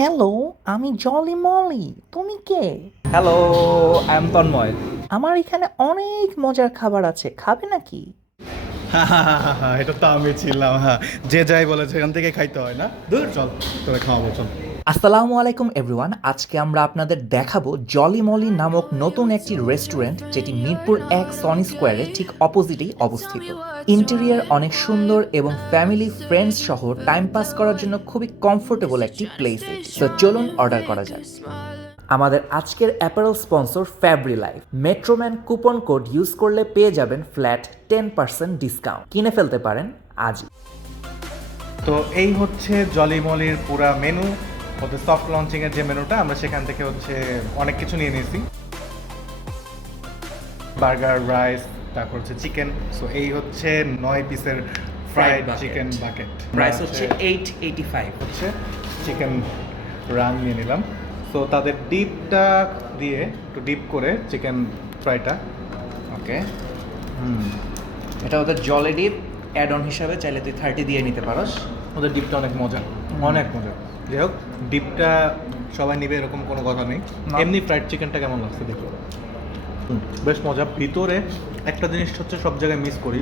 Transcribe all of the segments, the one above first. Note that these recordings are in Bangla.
হ্যালো, আমি জলি মলি। তুমি কে? Hello, I am Tanmoy. আমার এখানে অনেক মজার খাবার আছে, খাবে নাকি? এটা তো আমি ছিলাম, হ্যাঁ। যে যাই বলেছে এখান থেকে খাইতে হয় না। দূর চল, তোরা খাওয়াবো, চল। আসসালামু আলাইকুম এভরিওয়ান। আজকে আমরা আপনাদের দেখাবো জলিমলি নামক নতুন একটি রেস্টুরেন্ট, যেটি মিরপুর ১ সনি স্কোয়ারে ঠিক অপোজিটেই অবস্থিত। ইন্টেরিয়ার অনেক সুন্দর এবং ফ্যামিলি ফ্রেন্ডস সহ টাইম পাস করার জন্য খুবই কমফোর্টেবল একটি প্লেস। তো চলুন অর্ডার করা যাক। আমাদের আজকের apparel sponsor Fabrilife. Metroman coupon code use করলে পেয়ে যাবেন ফ্ল্যাট 10% ডিসকাউন্ট। কিনে ফেলতে পারেন আজই। তো এই হচ্ছে জলিমলির পুরা মেনু। ওদের সফট লঞ্চিংয়ের যে মেনুটা, আমরা সেখান থেকে হচ্ছে অনেক কিছু নিয়ে নিয়েছি। বার্গার, রাইস, তারপর হচ্ছে চিকেন। সো এই হচ্ছে 9 পিসের ফ্রাইড চিকেন বাকেট। প্রাইস হচ্ছে 885। হচ্ছে চিকেন রান নিয়ে নিলাম। সো তাদের ডিপটা দিয়ে একটু ডিপ করে চিকেন ফ্রাইটা। ওকে, এটা ওদের জলি ডিপ অ্যাড অন হিসাবে চাইলে তুই 30 দিয়ে নিতে পারোস। ওদের ডিপটা অনেক মজা, অনেক মজা। যাই হোক, ডিপটা সবাই নিবে এরকম কোনো কথা নেই। এমনি ফ্রাইড চিকেনটা কেমন লাগছে দেখো, বেশ মজা। ভিতরে একটা জিনিস হচ্ছে সব জায়গায় মিস করি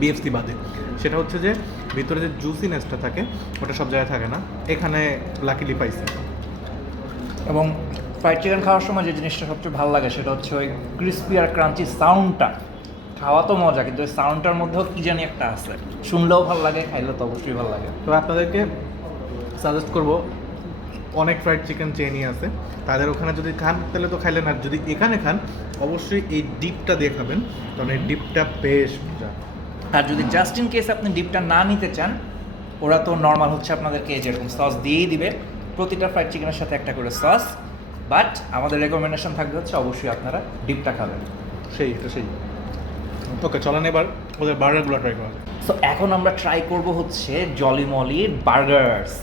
বিএফসি বাদে, সেটা হচ্ছে যে ভিতরে যে জুসিনেসটা থাকে ওটা সব জায়গায় থাকে না, এখানে লাকিলি পাইছে। এবং ফ্রাইড চিকেন খাওয়ার সময় যে জিনিসটা সবচেয়ে ভালো লাগে সেটা হচ্ছে ওই ক্রিস্পি আর ক্রাঞ্চি সাউন্ডটা। খাওয়া তো মজা, কিন্তু ওই সাউন্ডটার মধ্যেও কি জানি একটা আছে, শুনলেও ভালো লাগে, খাইলেও তো অবশ্যই ভালো লাগে। তো আপনাদেরকে সাজেস্ট করব, অনেক ফ্রাইড চিকেন চেনই আছে, তাদের ওখানে যদি খান তাহলে তো খাইলেন, আর যদি এখানে খান অবশ্যই এই ডিপটা দিয়ে খাবেন, কারণ এই ডিপটা বেশ মজা। আর যদি জাস্ট ইন কেস আপনি ডিপটা না নিতে চান, ওরা তো নর্মাল হচ্ছে আপনাদেরকে যেরকম সস দিয়েই দিবে, প্রতিটা ফ্রাইড চিকেনের সাথে একটা করে সস। বাট আমাদের রেকমেন্ডেশন থাকবে হচ্ছে অবশ্যই আপনারা ডিপটা খাবেন। সেই ওকে, চলেন এবার ওদের বার্গারগুলো ট্রাই করা যায়। সো এখন আমরা ট্রাই করব হচ্ছে জলিমলির বার্গার্স।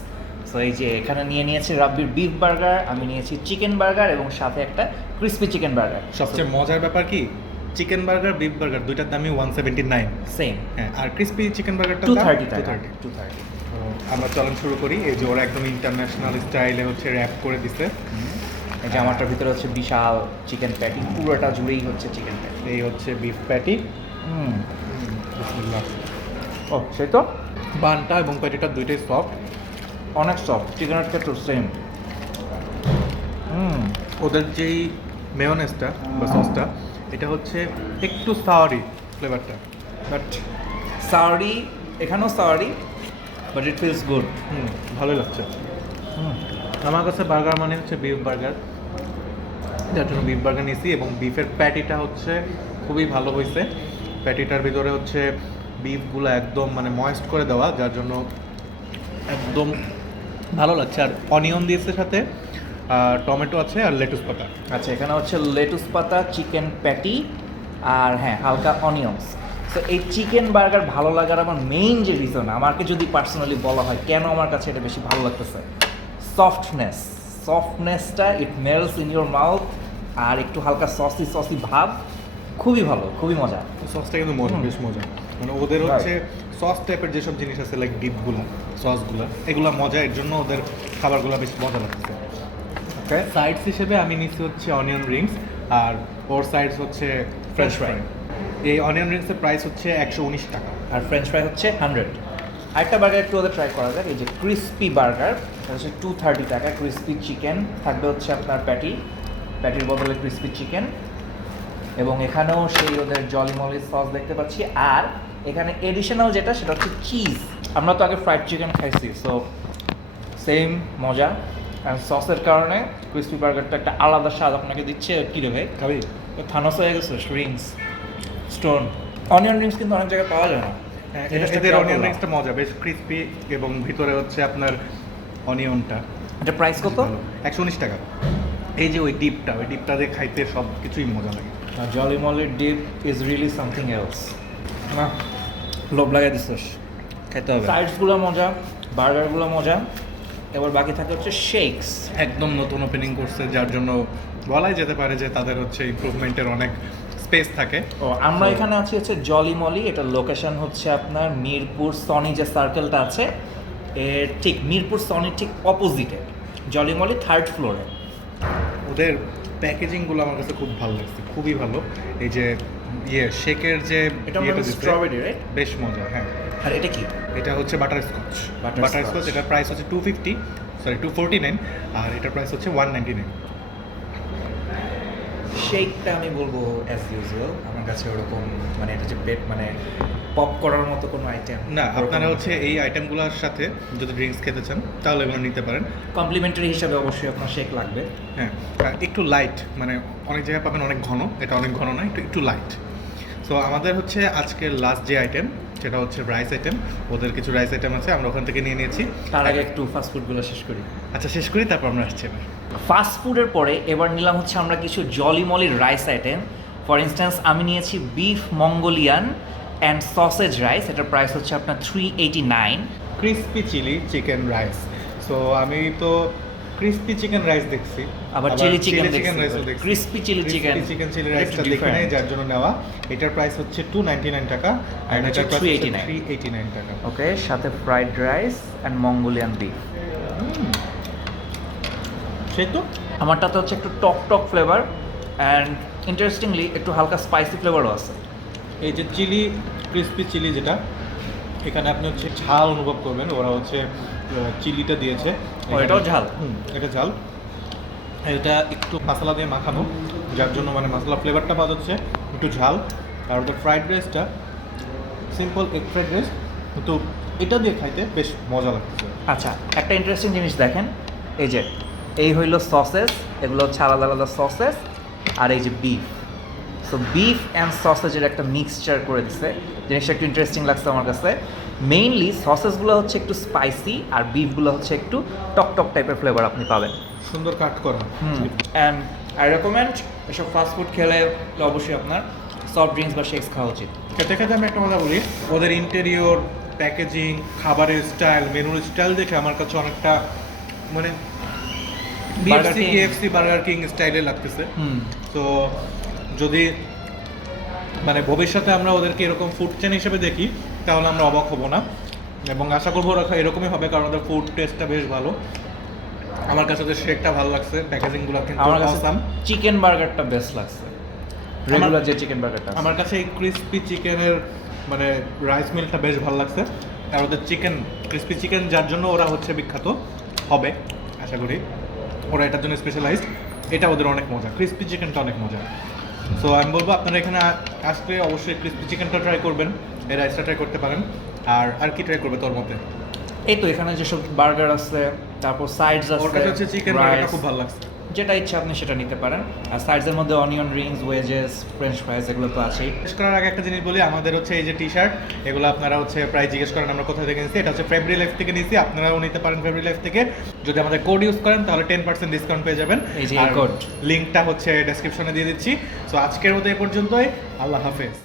সো এই যে এখানে নিয়েছি রাব্বির বিফ বার্গার, আমি নিয়েছি চিকেন বার্গার এবং সাথে একটা ক্রিসপি চিকেন বার্গার। সবচেয়ে মজার ব্যাপার কি, চিকেন বার্গার, বিফ বার্গার দুইটার দামই 179। সেম। হ্যাঁ, আর ক্রিসপি চিকেন বার্গারটা 230 230। আমরা চলন শুরু করি। এই যে ওরা একদম ইন্টারন্যাশনাল স্টাইলে হচ্ছে র্যাপ করে দিছে। এই যে আমারটার ভিতরে হচ্ছে বিশাল চিকেন প্যাটি, পুরোটা জুড়েই হচ্ছে চিকেন প্যাটি। এই হচ্ছে বিফ প্যাটি। বিসমিল্লাহ। ও সেই তো, বানটা এবং প্যাটিটা দুইটাই সফট, অনেক সফট, চিকেনের ক্ষেত্রে সেম। ওদের যেই মেয়োনেজটা বা সসটা, এটা হচ্ছে একটু সাওয়ারি ফ্লেভারটা, বাট সাওয়ারি, এখানেও সাওয়ারি, বাট ইট ফিলস গুড। ভালোই লাগছে। আমার কাছে বার্গার মানে হচ্ছে বিফ বার্গার, যার জন্য বিফ বার্গার নিয়েছি। এবং বিফের প্যাটিটা হচ্ছে খুবই ভালো হয়েছে। প্যাটিটার ভিতরে হচ্ছে বিফগুলো একদম মানে ময়েস্ট করে দেওয়া, যার জন্য একদম ভালো লাগছে। আর অনিয়ন দিয়েছে সাথে, টমেটো আছে আর লেটুস পাতা। আচ্ছা, এখানে হচ্ছে লেটুস পাতা, চিকেন প্যাটি, আর হ্যাঁ হালকা অনিয়নস। তো এই চিকেন বার্গার ভালো লাগার আমার মেইন যে রিজন, আমাকে যদি পার্সোনালি বলা হয় কেন আমার কাছে এটা বেশি ভালো লাগতেছে, সফটনেসটা, ইট মেলস ইন ইউর মাউথ, আর একটু হালকা সসি ভাব, খুবই ভালো, খুবই মজা। সসটা কিন্তু মজা, বেশ মজা। মানে ওদের হচ্ছে সস টাইপের যেসব জিনিস আছে, লাইক ডিপগুলো, সসগুলো, এগুলো মজা, এর জন্য ওদের খাবারগুলো বেশ মজা লাগছে। ওকে, সাইডস হিসেবে আমি নিচ্ছি হচ্ছে অনিয়ন রিংস, আর ওর সাইডস হচ্ছে ফ্রেঞ্চ ফ্রাই। এই অনিয়ন রিংসের প্রাইস হচ্ছে 119 টাকা, আর ফ্রেঞ্চ ফ্রাই হচ্ছে 100। আরেকটা বার্গার একটু ওদের ট্রাই করা যাক, এই যে ক্রিস্পি বার্গার, এটা হচ্ছে 230 টাকা। ক্রিস্পি চিকেন থাকবে হচ্ছে আপনার প্যাটির বদলে ক্রিস্পি চিকেন, এবং এখানেও সেই ওদের জলিমলি সস দেখতে পাচ্ছি। আর এখানে এডিশনাল যেটা, সেটা হচ্ছে চিজ। আমরা তো আগে ফ্রাইড চিকেন খাইছি, সো সেম মজা, আর সসের কারণে ক্রিস্পি বার্গারটা একটা আলাদা স্বাদ আপনাকে দিচ্ছে। কী রে ভাই, খাবি? থানোস হয়ে গেছে রিংস, স্টোন অনিয়ন রিংস কিন্তু অনেক জায়গায় পাওয়া যায় না। এদের অনিয়ন রিংসটা মজা, বেশ ক্রিস্পি, এবং ভিতরে হচ্ছে আপনার অনিয়নটা। এটা প্রাইস কত? 119 টাকা। এই যে ওই ডিপটা দিয়ে খাইতে সব কিছুই মজা লাগে। জলিমলির dip is really something else. না, লোভ লাগাই দিচ্ছিস, খাইতে হবে। সাইডসগুলো মজা, বার্গারগুলো মজা, এবার বাকি থাকে হচ্ছে শেকস। একদম নতুন ওপেনিং করছে, যার জন্য বলাই যেতে পারে যে তাদের হচ্ছে ইমপ্রুভমেন্টের অনেক স্পেস থাকে। ও আমরা এখানে আছি হচ্ছে জলিমলি, এটা লোকেশন হচ্ছে আপনার মিরপুর সনি যে সার্কেলটা আছে, এর ঠিক মিরপুর সনির ঠিক অপোজিটে। জলিমলি 3rd ফ্লোরে। ওদের প্যাকেজিংগুলো আমার কাছে খুব ভালো লাগছে, খুবই ভালো। এই যে শেকের যে এটা স্ট্রবেরি, রাইট? বেশ মজা। হ্যাঁ, আর এটা কি? এটা হচ্ছে বাটারস্কচ। Butterscotch। এটার প্রাইস হচ্ছে 249, আর এটার প্রাইস হচ্ছে 199। শেকটা আমি বলবো অ্যাজ ইউজুয়াল, আমার কাছে ওরকম মানে এটা যে মানে পপ করার মতো কোনো আইটেম না, আপনারা হচ্ছে এই আইটেমগুলোর সাথে যদি ড্রিঙ্কস খেতে চান তাহলে এগুলো নিতে পারেন। কমপ্লিমেন্টারি হিসাবে অবশ্যই আপনার শেক লাগবে। হ্যাঁ, আর একটু লাইট, মানে অনেক জায়গায় পাবেন অনেক ঘন, এটা অনেক ঘন না, একটু লাইট। সো আমাদের হচ্ছে আজকের লাস্ট যে আইটেম সেটা হচ্ছে রাইস আইটেম। ওদের কিছু রাইস আইটেম আছে, আমরা ওখান থেকে নিয়ে নিয়েছি। তার আগে একটু ফাস্ট ফুডগুলো শেষ করি। আচ্ছা, শেষ করি, তারপর আমরা আসছি এবার। ফাস্ট ফুডের পরে এবার নিলাম হচ্ছে আমরা কিছু জলিমলির রাইস আইটেম। ফর ইনস্ট্যান্স আমি নিয়েছি beef Mongolian and sausage rice, এটার প্রাইস হচ্ছে আপনার 389। Crispy chili chicken rice. So আমি তো ক্রিস্পি চিকেন রাইস দেখছি, আবার চিলি চিকেন রাইসও দেখছি। ক্রিস্পি চিলি চিকেন চিলি রাইসটা দেখি নাই, যার জন্য নেওয়া। এটার প্রাইস হচ্ছে 299 টাকা, আর এটার প্রাইস 389 টাকা। ওকে, সাথে fried rice and Mongolian beef. সেই তো আমারটাতে হচ্ছে একটু টক ফ্লেভার অ্যান্ড ইন্টারেস্টিংলি একটু হালকা স্পাইসি ফ্লেভারও আছে। এই যে ক্রিস্পি চিলি যেটা, এখানে আপনি হচ্ছে ঝাল অনুভব করবেন। ওরা হচ্ছে চিলিটা দিয়েছে, এটাও ঝাল। এটা ঝাল। এটা একটু মশলা দিয়ে মাখানো, যার জন্য মানে মশলা ফ্লেভারটা পাওয়া যাচ্ছে, একটু ঝাল। আর ওদের ফ্রাইড রাইসটা সিম্পল এগ ফ্রাইড রাইস, কিন্তু এটা দিয়ে খাইতে বেশ মজা লাগছে। আচ্ছা, একটা ইন্টারেস্টিং জিনিস দেখেন, এই হইলো সসেস, এগুলো হচ্ছে আলাদা আলাদা সসেস, আর এই যে বিফ। সো বিফ অ্যান্ড সসেজের একটা মিক্সচার করে দিচ্ছে, জিনিসটা একটু ইন্টারেস্টিং লাগছে আমার কাছে। মেইনলি সসেসগুলো হচ্ছে একটু স্পাইসি আর বিফগুলো হচ্ছে একটু টক টাইপের ফ্লেভার আপনি পাবেন। সুন্দর কাট করা। অ্যান্ড আই রেকমেন্ড এসব ফাস্টফুড খেলে অবশ্যই আপনার সফট ড্রিঙ্কস বা শেকস খাওয়া উচিত। খেতে খেতে আমি একটা কথা বলি, ওদের ইন্টেরিয়র, প্যাকেজিং, খাবারের স্টাইল, মেনুর স্টাইল দেখে আমার কাছে অনেকটা মানে KFC বার্গার কিং স্টাইলে লাগতেছে। তো যদি মানে ভবিষ্যতে আমরা ওদেরকে এরকম ফুড চেন হিসেবে দেখি তাহলে আমরা অবাক হব না, এবং আশা করবো ওরা এরকমই হবে, কারণ ওদের ফুড টেস্টটা বেশ ভালো। আমার কাছে ওদের শেকটা ভালো লাগছে, প্যাকেজিংগুলো কিন্তু আমার কাছে awesome। চিকেন বার্গারটা বেস্ট লাগছে, রেগুলার যে চিকেন বার্গারটা। আমার কাছে এই ক্রিস্পি চিকেনের মানে রাইস মিলটা বেশ ভালো লাগছে। আর ওদের ক্রিস্পি চিকেন যার জন্য ওরা হচ্ছে বিখ্যাত হবে, আশা করি ওরা এটার জন্য স্পেশালাইজড। এটা ওদের অনেক মজা, ক্রিস্পি চিকেনটা অনেক মজা। সো আমি বলবো আপনারা এখানে আসলে অবশ্যই ক্রিস্পি চিকেনটা ট্রাই করবেন, এই রাইসটা ট্রাই করতে পারেন। আর কি ট্রাই করবে তোর মধ্যে? এই তো এখানে যেসব বার্গার আছে, তারপর সাইডস আছে, ওর কাছে হচ্ছে চিকেন বার্গারটা খুব ভালো লাগছে। যেটা ইচ্ছা আপনি সেটা নিতে পারেন। আর সাইডসের মধ্যে onion rings, wedges, French fries এগুলো তো আছেই। শেষ করার আগে একটা জিনিস বলি, আমাদের হচ্ছে এই যে টি শার্ট, এগুলো আপনারা হচ্ছে প্রায় জিজ্ঞেস করেন আমরা কোথা থেকে নিচ্ছি। এটা হচ্ছে ফেব্রি লাইফ থেকে নিচ্ছি, আপনারাও নিতে পারেন ফেব্রি লাইফ থেকে। যদি আমাদের কোড ইউজ করেন তাহলে 10% ডিসকাউন্ট পেয়ে যাবেন। এই যে কোড লিঙ্কটা হচ্ছে ডেসক্রিপশনে দিয়ে দিচ্ছি। সো আজকের মতো এই পর্যন্তই, আল্লাহ হাফেজ।